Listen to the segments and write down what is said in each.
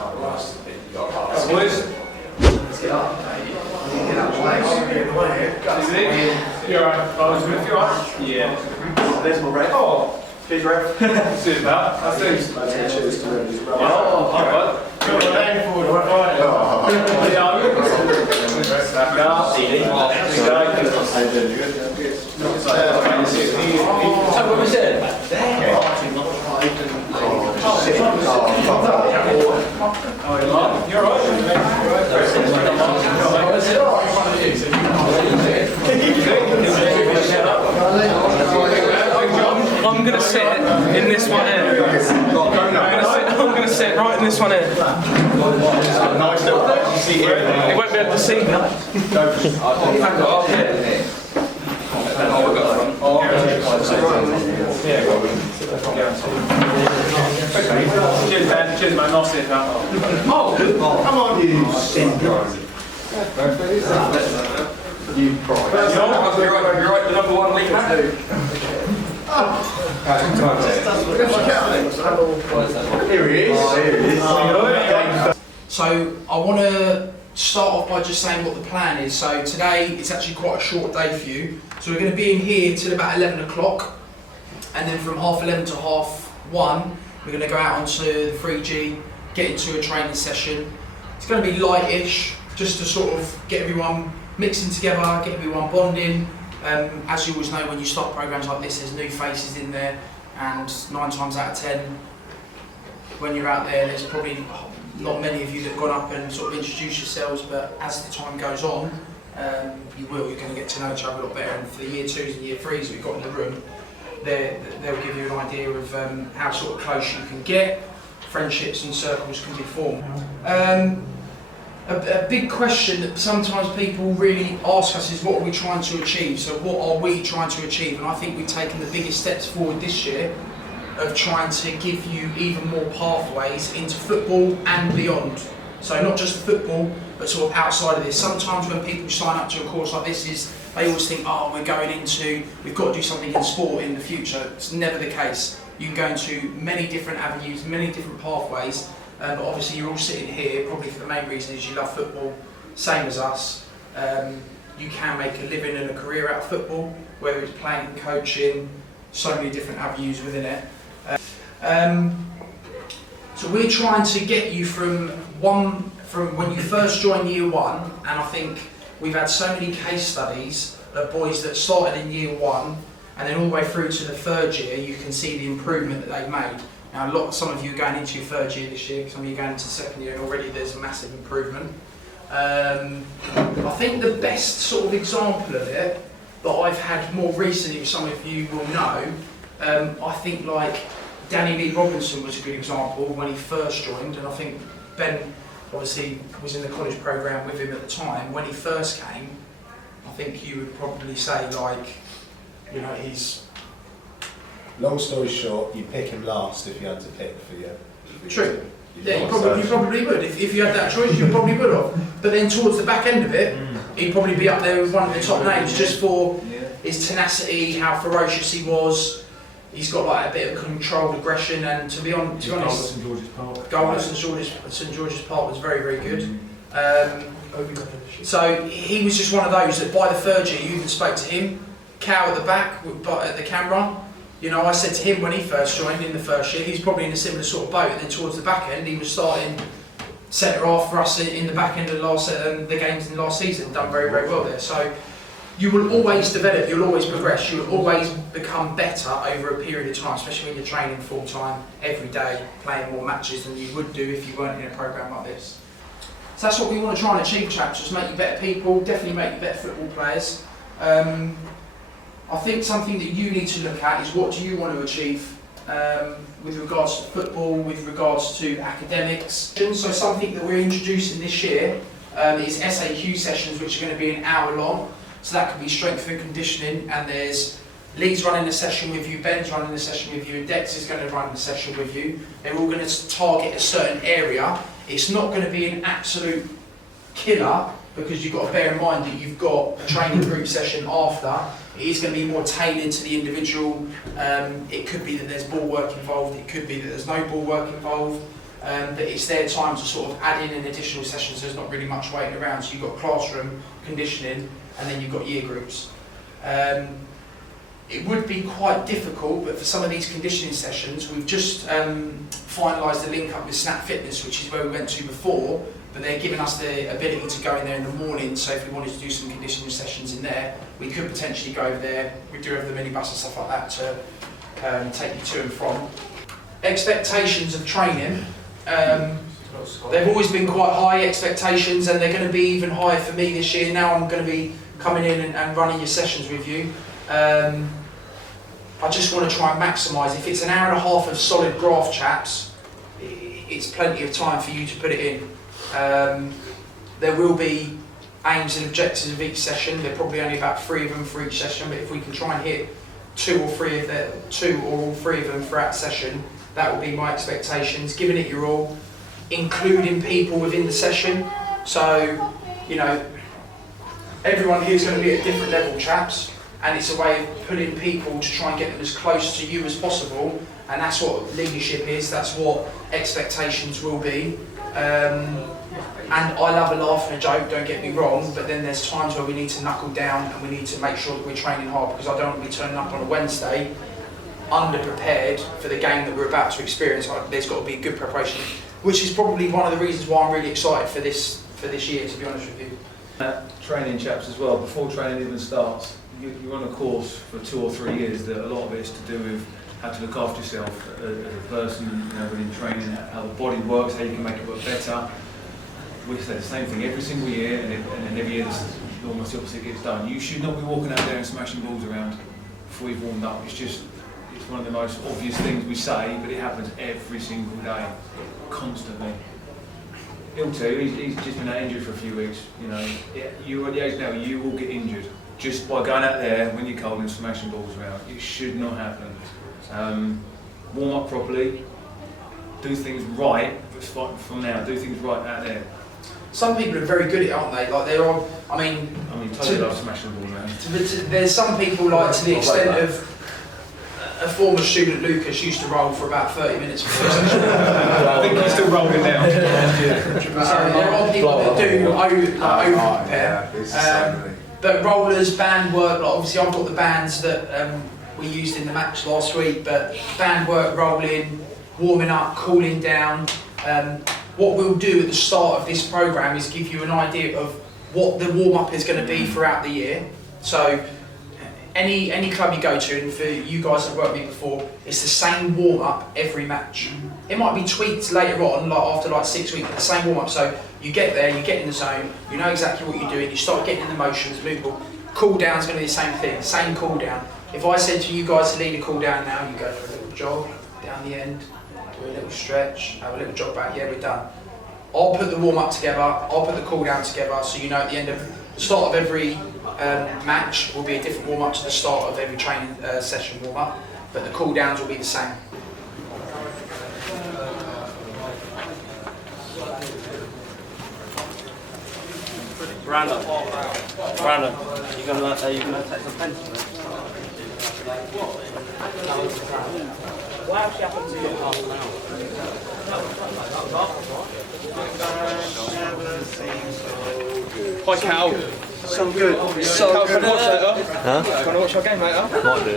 Boys. Let's get up. Get up, You're alright. You're alright. Yeah. There's my ref. Oh. Cheers, ref. See you, pal. That's it. Cheers to him. Oh, hi, bud. Got my name forward. So what was it? You're I'm going to sit in this one here. I'm going to sit right in this one here. Nice little seat here. You won't be able to see me. Cheers, man. Cheers, man. I'll sit down. Oh, come on, you simp. You prize. You're right, the number one league man. Here he is. So I want to start off by just saying what the plan is. So today it's actually quite a short day for you. So we're going to be in here till about 11 o'clock, and then from half 11 to half 1 we're going to go out onto the 3G, get into a training session. It's going to be lightish, just to sort of get everyone mixing together, get everyone bonding. As you always know, when you start programs like this, there's new faces in there, and 9 times out of 10, when you're out there, there's probably not many of you that have gone up and sort of introduced yourselves, but as the time goes on, you're going to get to know each other a lot better. And for the year 2s and year 3s that we've got in the room, they'll give you an idea of how sort of close you can get, friendships and circles can be formed. A big question that sometimes people really ask us is, what are we trying to achieve? So what are we trying to achieve? And I think we've taken the biggest steps forward this year of trying to give you even more pathways into football and beyond. So not just football, but sort of outside of this. Sometimes when people sign up to a course like this, they always think, oh, we've got to do something in sport in the future. It's never the case. You can go into many different avenues, many different pathways, but obviously you're all sitting here probably for the main reason is you love football, same as us. You can make a living and a career out of football, whether it's playing, coaching, so many different avenues within it. So we're trying to get you from when you first join year 1, and I think we've had so many case studies of boys that started in year 1 and then all the way through to the 3rd year. You can see the improvement that they've made. Now some of you are going into your 3rd year this year, some of you are going into the 2nd year, and already there's a massive improvement. I think the best sort of example of it that I've had more recently, which some of you will know, I think like Danny Lee Robinson was a good example when he first joined, and I think Ben obviously was in the college programme with him at the time. When he first came, I think you would probably say like, you know, he's... Long story short, you pick him last if you had to pick for your True. Yeah, you probably would. If you had that choice, you probably would have. But then towards the back end of it, he'd probably be up there with one of the top names just for his tenacity, how ferocious he was. He's got like a bit of controlled aggression, and to be honest, Goal at St George's Park. Goal at St George's Park was very, very good. So he was just one of those that by the 3rd year you even spoke to him, cow at the back, but at the camera. You know, I said to him when he first joined in the 1st year, he's probably in a similar sort of boat. And then towards the back end, he was starting centre half for us in the back end of the games in last season. Done very, very well there. So you will always develop, you'll always progress, you will always become better over a period of time, especially when you're training full time every day, playing more matches than you would do if you weren't in a programme like this. So that's what we want to try and achieve, chaps, just make you better people, definitely make you better football players. I think something that you need to look at is what do you want to achieve with regards to football, with regards to academics. So something that we're introducing this year is SAQ sessions, which are going to be an hour long. So that could be strength and conditioning, and there's Lee's running a session with you, Ben's running a session with you, and Dex is going to run a session with you. They're all going to target a certain area. It's not going to be an absolute killer, because you've got to bear in mind that you've got a training group session after. It is going to be more tailored to the individual. It could be that there's ball work involved, it could be that there's no ball work involved. but it's their time to sort of add in an additional session, so there's not really much waiting around. So you've got classroom, conditioning, and then you've got year groups. It would be quite difficult, but for some of these conditioning sessions, we've just finalised the link up with Snap Fitness, which is where we went to before, but they're giving us the ability to go in there in the morning, so if we wanted to do some conditioning sessions in there, we could potentially go over there. We do have the minibus and stuff like that to take you to and from. Expectations of training, they've always been quite high expectations, and they're going to be even higher for me this year. Now I'm going to be coming in and running your sessions with you. I just want to try and maximise. If it's an hour and a half of solid graph chaps, it's plenty of time for you to put it in. There will be aims and objectives of each session. There are probably only about 3 of them for each session, but if we can try and hit 2 or all 3 of them throughout the session, that will be my expectations. Giving it your all, including people within the session. So, you know, everyone here is going to be at a different level, chaps. And it's a way of putting people to try and get them as close to you as possible, and that's what leadership is, that's what expectations will be. And I love a laugh and a joke, don't get me wrong, but then there's times where we need to knuckle down and we need to make sure that we're training hard, because I don't want to be turning up on a Wednesday underprepared for the game that we're about to experience. There's got to be good preparation, which is probably one of the reasons why I'm really excited for this year, to be honest with you. Training chaps as well, before training even starts. You're on a course for 2 or 3 years that a lot of it is to do with how to look after yourself as a person, you know, within training, how the body works, how you can make it work better. We say the same thing every single year, and then every year almost the opposite gets done. You should not be walking out there and smashing balls around before you've warmed up. It's one of the most obvious things we say, but it happens every single day, constantly. He'll tell you, he's just been injured for a few weeks. You know, you're at the age now, you will get injured just by going out there when you're cold and smashing balls around. It should not happen. Warm up properly, do things right from now, do things right out there. Some people are very good at it, aren't they? Like they're on, I mean totally love smashing the ball around. There's some people, like, to the extent of a former student, Lucas, used to roll for about 30 minutes before session. I think he's still rolling now. There are people that do over-prepare. But rollers, band work, like obviously I've got the bands that we used in the match last week, but band work, rolling, warming up, cooling down. What we'll do at the start of this programme is give you an idea of what the warm-up is going to be throughout the year. So any club you go to, and for you guys that have worked with me before, it's the same warm-up every match. It might be tweaked later on, like after like 6 weeks, but the same warm-up. So you get there, you get in the zone, you know exactly what you're doing, you start getting in the motions, movable. Cool down's going to be the same thing, same cool down. If I said to you guys to lead a cool down now, you go for a little jog down the end, do a little stretch, have a little jog back, yeah, we're done. I'll put the warm-up together, I'll put the cool down together, so you know at the end of the start of every match will be a different warm-up to the start of every training session warm-up, but the cool downs will be the same. Brandon, you're gonna take some pencil. What actually happened to you in half an hour? Hi Cal. So good. So Cal, good. can I watch later? Huh? Can I watch our game later? Might do.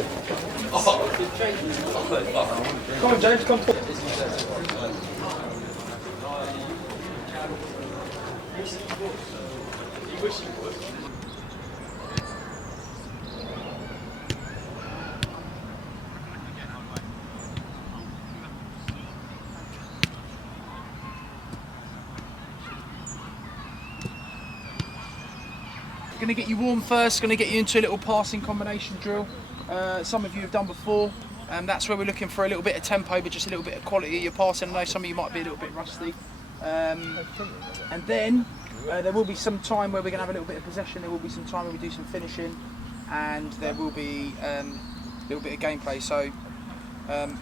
Come on James, come talk. Going to get you warm first, going to get you into a little passing combination drill. Some of you have done before. That's where we're looking for a little bit of tempo, but just a little bit of quality of your passing. I know some of you might be a little bit rusty. And then there will be some time where we're going to have a little bit of possession, there will be some time where we do some finishing, and there will be a little bit of gameplay. So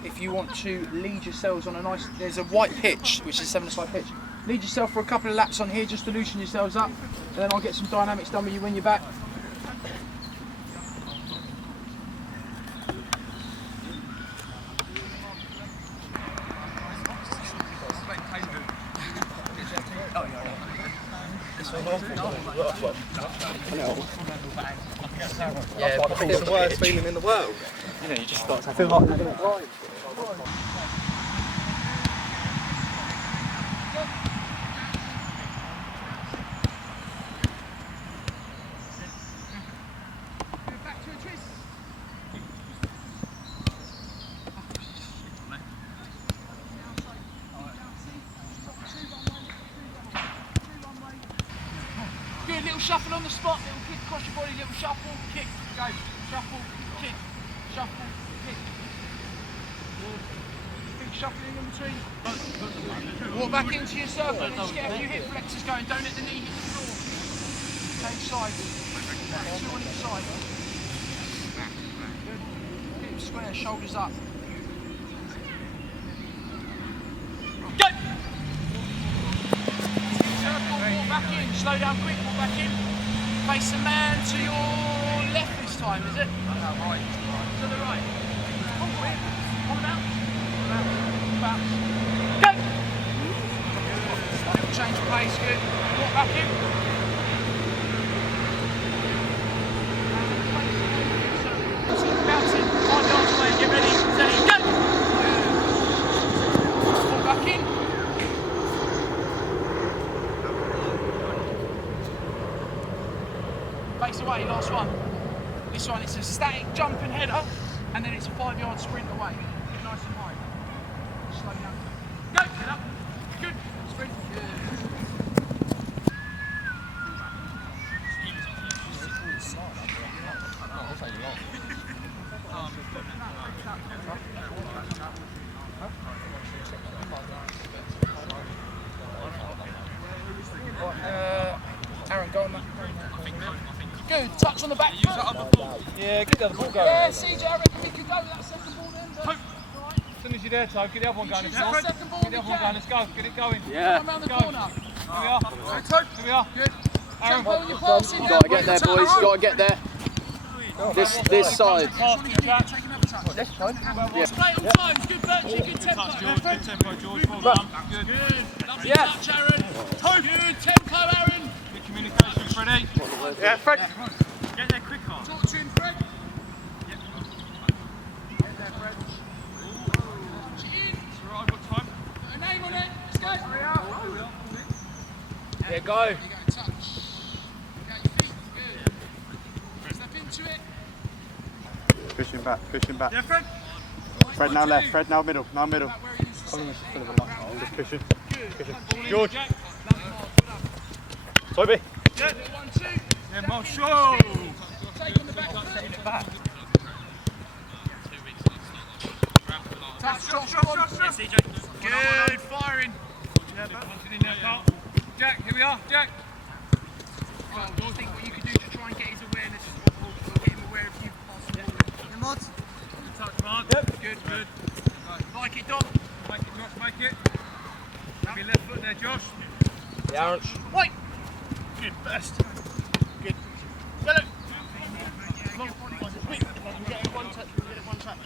if you want to lead yourselves on a nice, there's a white pitch, which is a 7-a-side pitch. Lead yourself for a couple of laps on here just to loosen yourselves up, and then I'll get some dynamics done with you when you're back. Yeah, but it's the worst feeling in the world. You know, you just start to feel like you're going to cry. Good, little shuffle on the spot, little kick across your body, little shuffle, kick, go, shuffle, kick, shuffle, kick. Big shuffling in between. Walk back into your circle and just get a few hip flexors going, don't let the knee hit the floor. Change sides. 2 on each side. Good. Hips square, shoulders up. Go! Walk back in, slow down quick, walk back in. Face the man to your left this time, is it? Right. To the right. On about. Bounce. Go! Little change of pace, good. Walk back in. Bouncing, 5 yards away, get ready, steady, go! Walk back in. Face away, last one. This one, it's a static jumping header, and then it's a 5-yard sprint away. Nice and high. Slow down. Go, get up. Good. Sprint. Good. Aaron, go on that. Good, touch on the back. Yeah, get the other ball going. Yeah, CJ, I reckon we could go with that second ball then. As soon as you're there, Toad, get the other one going. Get the second ball, Get the other one going, let's go, get it going. Yeah. Come around the corner. Here we are. Here we are. Good. Aaron. Tempo in your passing. Gotta get there, boys. Gotta get there. This side. This time? Yeah. Straight on time. Good virtue, good tempo. Good tempo, George. Well done. Good. Lovely touch, Aaron. Good tempo, Aaron. Good communication, Freddie. Yeah, Fred. Get there quicker. Talk to him, Fred. Get there, Fred. It's alright, I've got time. Put a name on it. Let's go. Yeah, go. There you go, touch. Okay, your feet. Good. Step into it. Pushing back, pushing back. Yeah, Fred. Fred now left, Fred now middle, now middle. Where he needs to sit. Just pushing. Good. George. Lovely mark. Toby. Yeah. 1, 2. Yeah, Mo, show. Take on the back. Touch, shot. Good, firing. Jack, here we are, Jack. I think what you could do to try and get his awareness, or get him aware of you passing the ball. Good touch, Mark. Good. Like it, Dom. Make it, Josh, make it. Have your left foot there, Josh. Yeah, Aaron. Wait. Good, best. Good. Yellow. Come on. Quick. Get it one touch.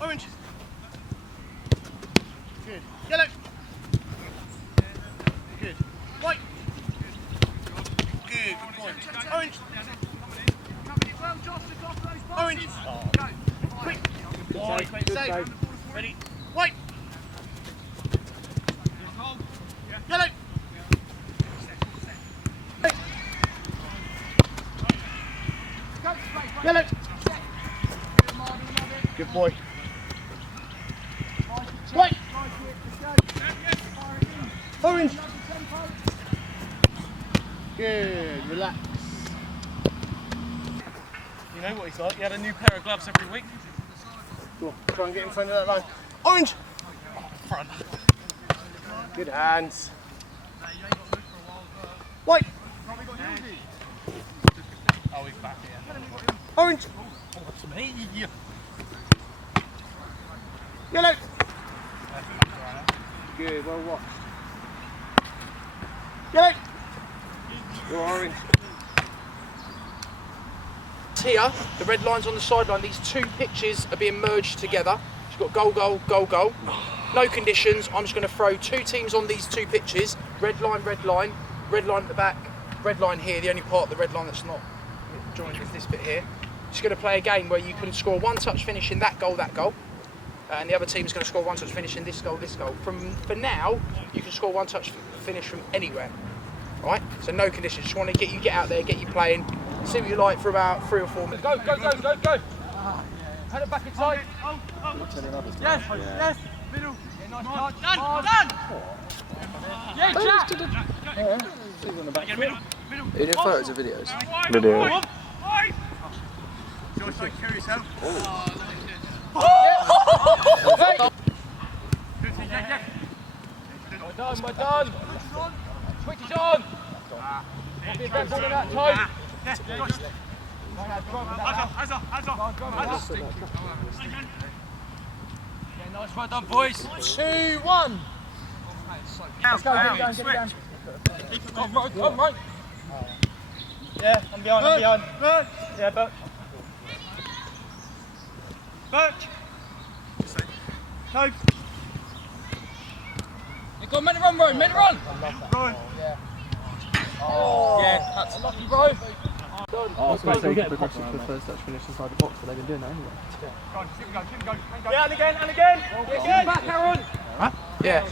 Orange. Good. Yellow. Good. White. Good. Good boy. Orange. Coming in well, Josh. Look after those passes. Orange. Go. Quick. Save. Ready. White. Yellow. Yellow. Good boy. White. Orange. Good, relax. You know what he's like, he had a new pair of gloves every week. Go on, try and get in front of that line. Orange. Front. Good hands. White. Oh, he's back here. Orange. Oh, to me. Yellow. Good, well watched. Yellow. You're orange. Here, the red lines on the sideline, these two pitches are being merged together. So you've got goal, goal, goal, goal. no conditions. I'm just going to throw 2 teams on these 2 pitches. Red line at the back, red line here. The only part of the red line that's not joined is this bit here. Just going to play a game where you can score 1 touch finish in that goal, and the other team is going to score 1 touch finish in this goal, For now, you can score 1 touch finish from anywhere. All right? So no conditions. Just want to get out there, get you playing, see what you like for about 3 or 4 minutes. Go! Hand it back inside. Yes. Middle. Yeah, nice touch. Done. Yeah, Jack. Are you doing photos or videos? Video. Well done. Switch is on. Don't be a bad ball in that toe. Yeah, nice, well done, boys. 2-1. Let's go, get it down. Come right. Yeah, I'm behind. Yeah, Birch. Toe. Go on, men run. Yeah. Oh, yeah, that's lucky, bro. I was going to say get progressive for the first touch finish inside the box, but they've been doing that anyway. Yeah, and again. Back, Aaron. Huh? Yeah.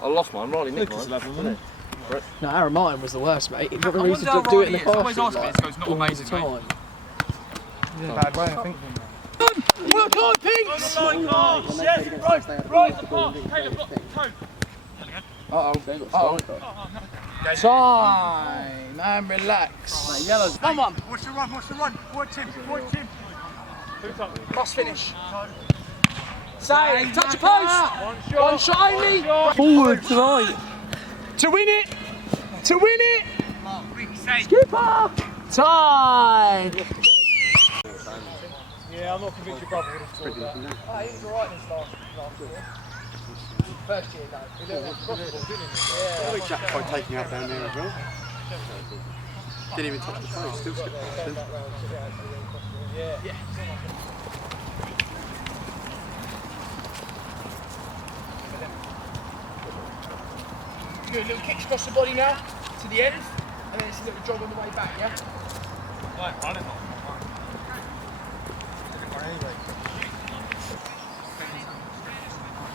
I lost mine, Riley nicked mine. Wasn't it? No, Aaron Martin was the worst, mate. He got the reason to do it in the past. Always asking me, so it's not amazing, mate. In a bad way, I think. Work on, Pinks! Right, the pass. Caleb, block, toe. Time and relax. Come on. Watch the run. Watch him. Cross finish. Save. Touch a post. One shot only. Forward tonight. To win it. Skipper. Time. Yeah, I'm not convinced your brother would have scored that. He was alright in his last year. First year though. He was crossable, didn't he? Yeah. Jack tried taking out down there as well. Didn't even touch the post, still skipped past him. Yeah. Good, little kicks across the body now, to the end, and then it's a little jog on the way back, yeah? Right, run it.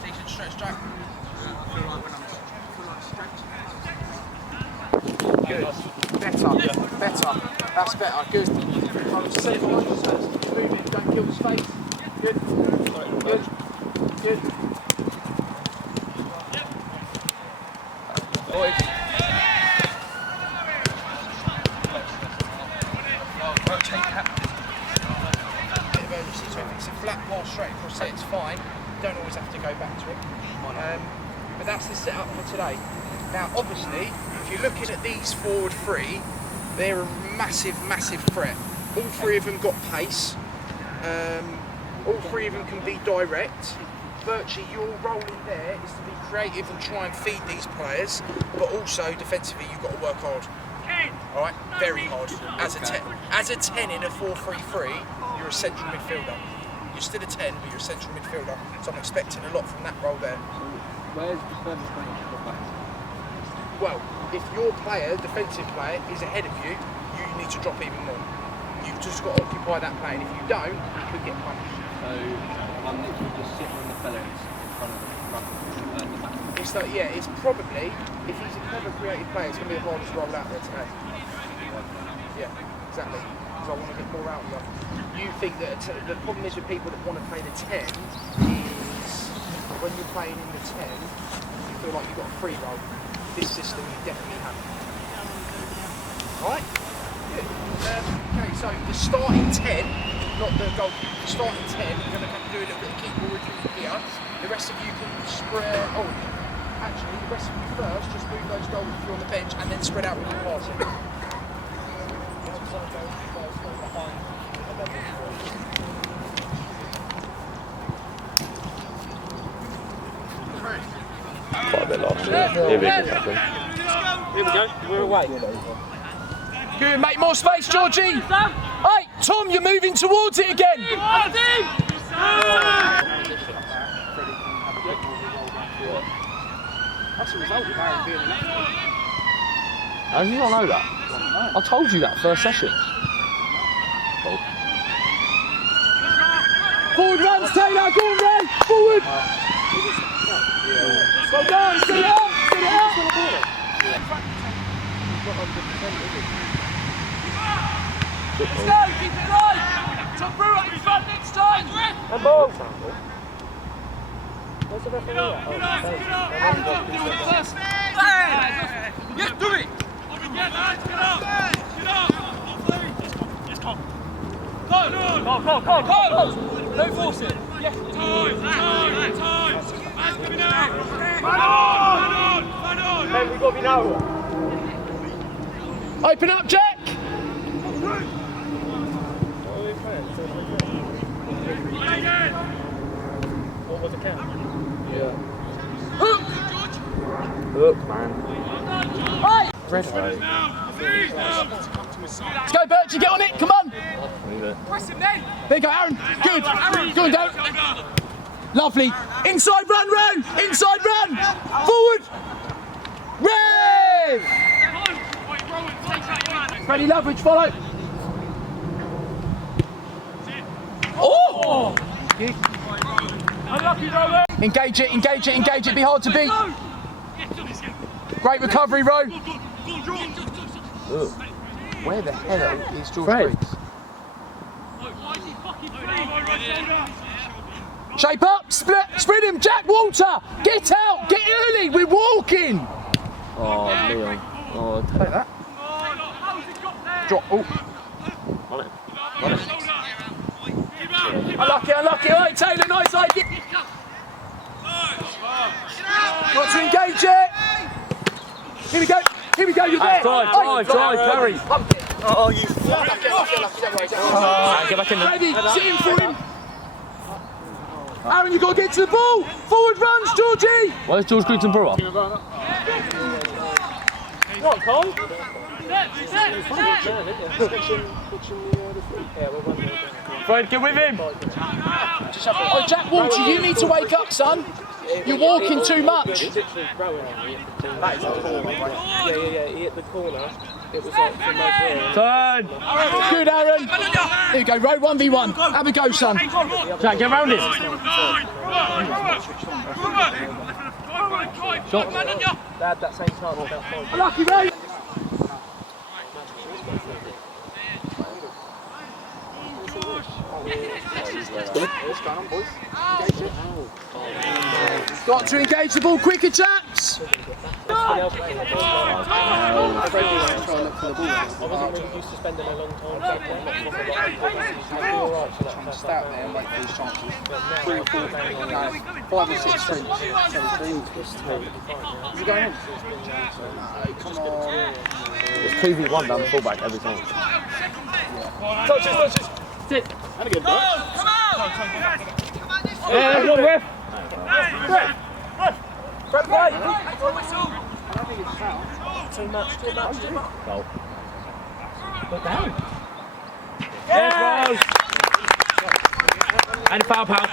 Decent stretch, Jack. Good. Better. That's better. Good. I was saying, move it, don't kill the space. Good. Boys. Rotate captain. Bit of urgency, so if it's a flat pass straight across it, it's fine. You don't always have to go back to it. But that's the setup for today. Now, obviously, if you're looking at these forward 3, they're a massive threat. All 3 of them got pace. All 3 of them can be direct. Virtually, your role in there is to be creative and try and feed these players, but also defensively, you've got to work hard. All right, very hard. As a 10 in a 4-3-3, you're a central midfielder. You're still a 10, but you're a central midfielder. So I'm expecting a lot from that role there. Where's the furthest range you got back? Well, if your player, defensive player, is ahead of you, you need to drop even more. You've just got to occupy that plane. If you don't, you could get punished. So I'm literally just sitting on the fellas in front of the back. It's like, yeah, it's probably, if he's a clever creative player, it's going to be the hardest role out there today. Yeah, exactly. Because I want to get more out of them. You think that the problem is with people that want to play the 10 is when you're playing in the 10, you feel like you've got a free role. This system you definitely have. Alright? Good. Okay, so the starting 10, not the goalkeeper, the starting 10, we're going to do a little bit of keeper review here. The rest of you can spread. Oh, actually, the rest of you first, just move those goals if you're on the bench and then spread out with your passing. Quite a bit last year. Here we go, we're away. Good, make more space, Georgie. 8, Tom, you're moving towards it again. How did you not know that? I told you that first session. Forward runs, Taylor, go on, Ray, forward. Well done, get it up, get it up. Let's go, keep it alive! Top through at the front next time! And ball! Get up! Yes, do it! Get up! Yes, come! Go! Don't force it! Yes! Time! Man's coming out! Man on! Hey, we've got to be now. Open up, Jack. What was the count? Yeah. Hook, man. Right. Red. Let's go, Birchie, get on it, come on. There you go, Aaron. Good. Go on, Derek. Lovely. Inside run, Ron. Inside run. Forward. Rev. Ready, leverage, follow. Oh! Engage it, be hard to beat. Great recovery, Ro. Where the hell is George Briggs? Shape up, spread him, Jack Walter. Get out, get early, we're walking. Oh, Leon. Oh, take that. Drop, oh. On it. Unlucky, all right, Taylor, nice idea. Got to engage it. Here we go, you're there. Drive, carry. Oh, you Get back in there. ready, sit in for him. Aaron, you've got to get to the ball. Forward runs, Georgie. Where's George Grigson Brewer? What, Cole? Fred, get with him. Oh, Jack Walter, you need to wake up, son. You're walking too much. He hit the corner. It was from turn. Good, Aaron. Here you go, row 1v1. Have a go, son. Jack, get round it. Shot. They had that same chance about 5. Lucky, Ray. Got to engage the ball quicker, chaps. I wasn't really used to spending a long time back there. Just out there and wait for his chances. 3 or 4, 5 or 6 sprints. Is he going on? Come on. It's 2v1 down the fullback every time. Touches! Sit. And again, Bert. Come on! Yeah, come on, ref. Ref, play! Too much. Goal. Put down. Yes! And a foul, pal.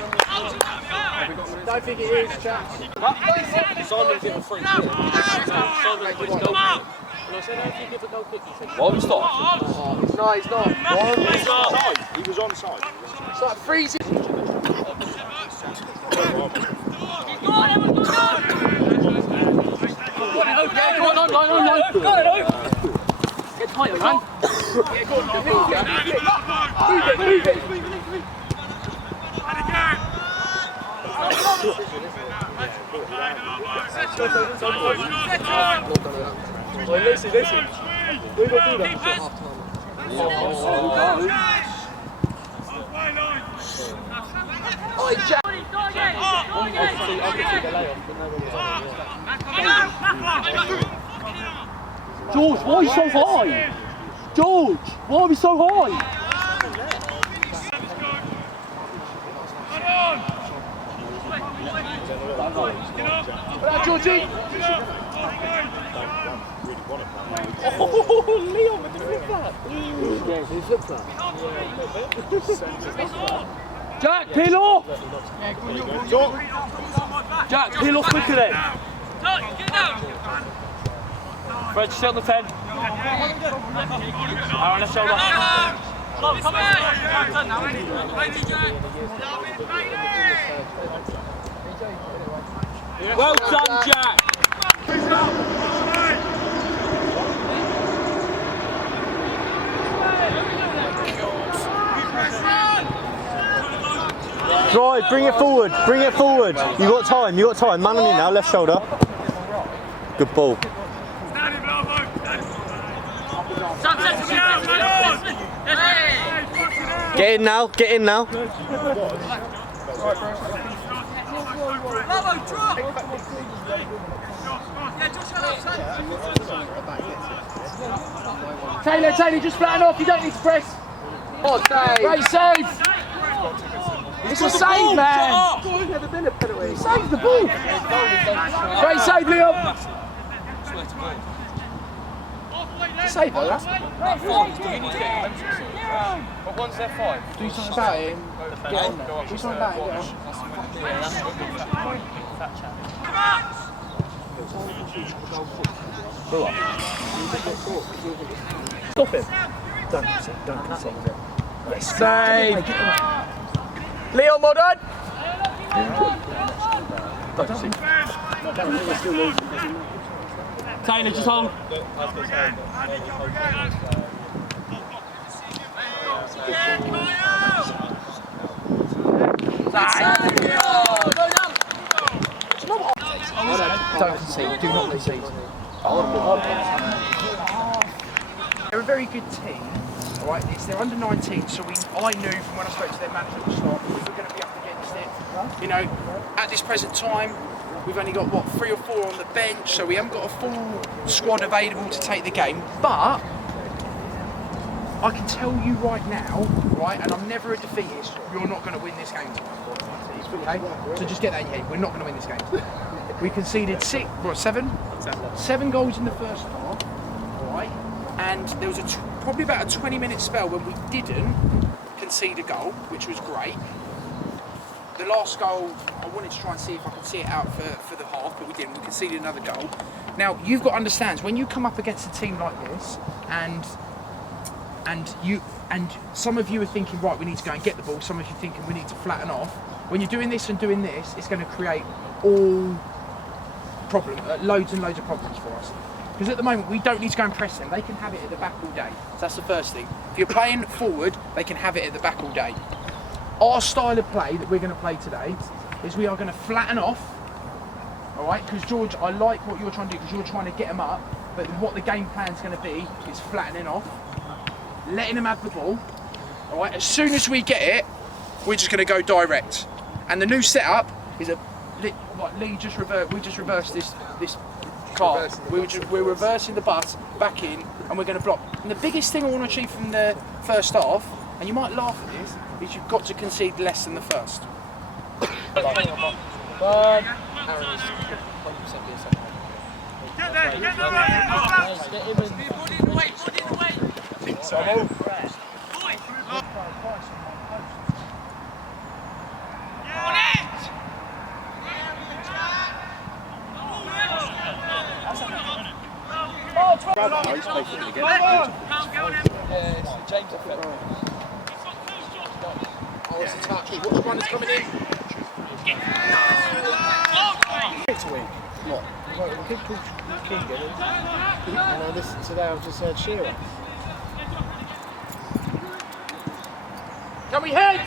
Don't think it is, chaps. Simon give a free kick. Simon gives a goal kick. And I said, how do you give a goal kick? He said, Why have we stopped? No, he's not. He was onside. It's like freezing. get tighter, man. Move it. Listen. We will do that. Oi, Jack. George, why are you so high? George, why are we so high? Well, Georgie. Oh, Leon with the flip flap. Yeah, he flipped that. Jack, peel off. Jack, peel off quicker then. Fred, sit on the 10. Aaron, left shoulder. Well done, Jack. Right, bring it forward, bring it forward. You got time, Man on you now, left shoulder. Good ball. Get in now, get in now. Taylor, just flatten off, you don't need to press. Oh, great save. It's a save, man. Save the ball. Great save, Leon. Save, though. But once they're 5. Do something about it. Get on there. Do something about it. Stop him. Don't concede it. Save. Leon, well done. Taylor, just hold. Don't concede, do not concede. They're a very good team, alright? It's their under 19, so I knew from when I spoke to their manager at the start we were going to be up against it. You know, at this present time, we've only got, 3 or 4 on the bench, so we haven't got a full squad available to take the game, but I can tell you right now, right, and I'm never a defeatist, you're not going to win this game tonight. Okay? So just get that in your head, we're not going to win this game. We conceded 7 goals in the first half, alright, and there was probably about a 20-minute spell when we didn't concede a goal, which was great. The last goal, I wanted to try and see if I could see it out for the half, but we didn't. We conceded another goal. Now, you've got to understand, when you come up against a team like this, and some of you are thinking, right, we need to go and get the ball, some of you are thinking we need to flatten off. When you're doing this and doing this, it's going to create loads and loads of problems for us. Because at the moment, we don't need to go and press them. They can have it at the back all day. So that's the first thing. If you're playing forward, they can have it at the back all day. Our style of play that we're going to play today is we are going to flatten off, all right? Because George, I like what you're trying to do because you're trying to get them up, but what the game plan is going to be is flattening off, letting them have the ball, all right? As soon as we get it, we're just going to go direct. And the new setup is we just reversed this car. We're reversing the bus back in, and we're going to block. And the biggest thing I want to achieve from the first half, and you might laugh at this, is you've got to concede less than the first. Get there, get the way! James effect. Oh, it's a touch. Which one is coming in? It's weak. What? Well, a kid called Keegan, and I listened today, I've just heard Shearer. Can we head?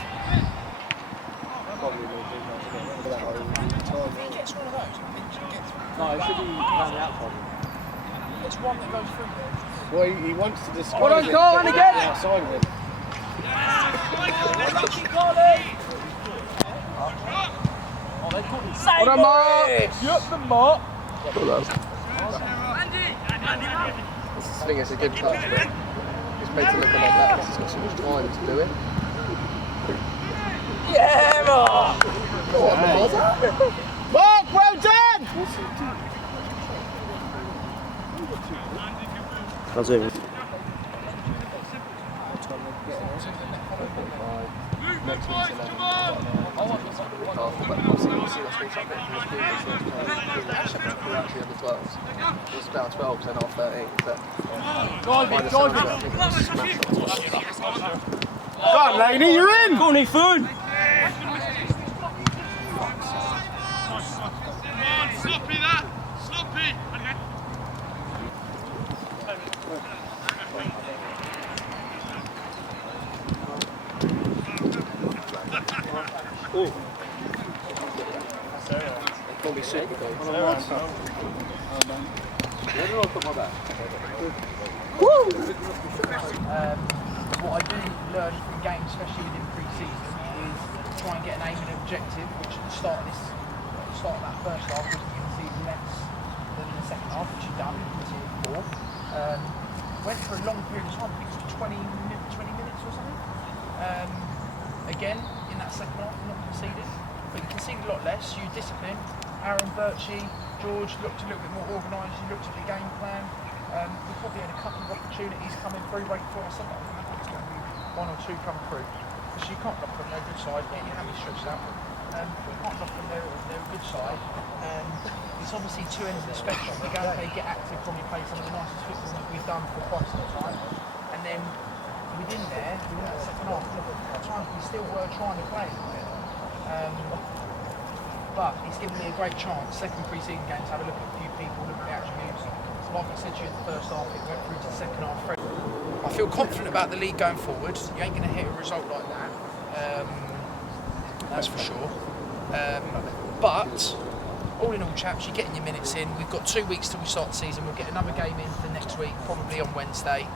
Probably will do much of that over time. If he gets one of those, I think he should get through. No, it should be around the outside. It's one that goes through there. Well, he wants to disguise Well done, it Carl, and again. outside of it. What a mark! Yep, the mark. This thing is a good touch, but it's made to look a lot better because he's got so much time to do it. Yeah, Mark! Go on, Mark, well done! I'll zoom in. Next week's 11. Actually under 12s. It's about 12% off 13. Go on, Laney, you're in! Go on, Ethan! Sloppy that! Sloppy! Call me super coach. What I do learn from games, especially within pre-season, is try and get an aim and objective, which at the start of that first half was you can see less than in the second half, which you've done, you can see it before. Went for a long period of time, I think it was 20 minutes or something. Again, in that second half, not conceded, but you conceded a lot less. You disciplined. Aaron, Birchie, George looked a little bit more organised. You looked at the game plan. We probably had a couple of opportunities coming through right before I said that. I think it's going to be one or two come through. Because you can't block them, they're a good side. Get your hammy stretched out. You can't block them, they're a good side. It's obviously two ends of the spectrum. They go, they get active, probably play some of the nicest football that we've done for quite some time. And then within that second half, at times we still were trying to play a little bit. But it's given me a great chance, second pre-season game, to have a look at a few people, look at the attributes. Like I said to you in the first half, it went through to the second half. I feel confident about the league going forward. You ain't going to hit a result like that, that's for sure. But all in all, chaps, you're getting your minutes in. We've got 2 weeks till we start the season. We'll get another game in for next week, probably on Wednesday.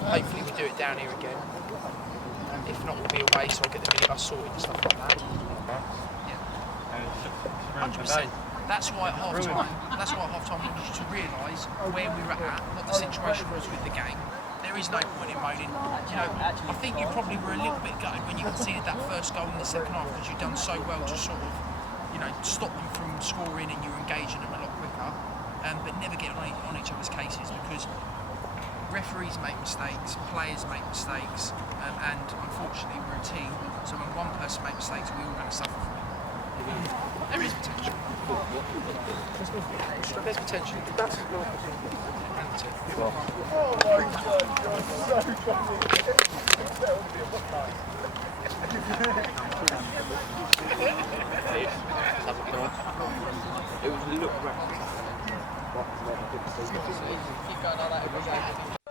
Hopefully we do it down here again. If not, we'll be away, so I'll get the minibus sorted and stuff like that. 100%. That's why at half time I wanted you to realise where we were at, what the situation was with the game. There is no point in moaning. You know, I think you probably were a little bit gutted when you conceded that first goal in the second half, because you've done so well to sort of, you know, stop them from scoring and you're engaging them a lot quicker. But never get on each other's cases, because referees make mistakes, players make mistakes, and unfortunately we're a team, so when one person makes mistakes, we're all going to suffer from it. There is potential. There's potential. That's oh my God, you're so funny. It was a look. Keep going like that.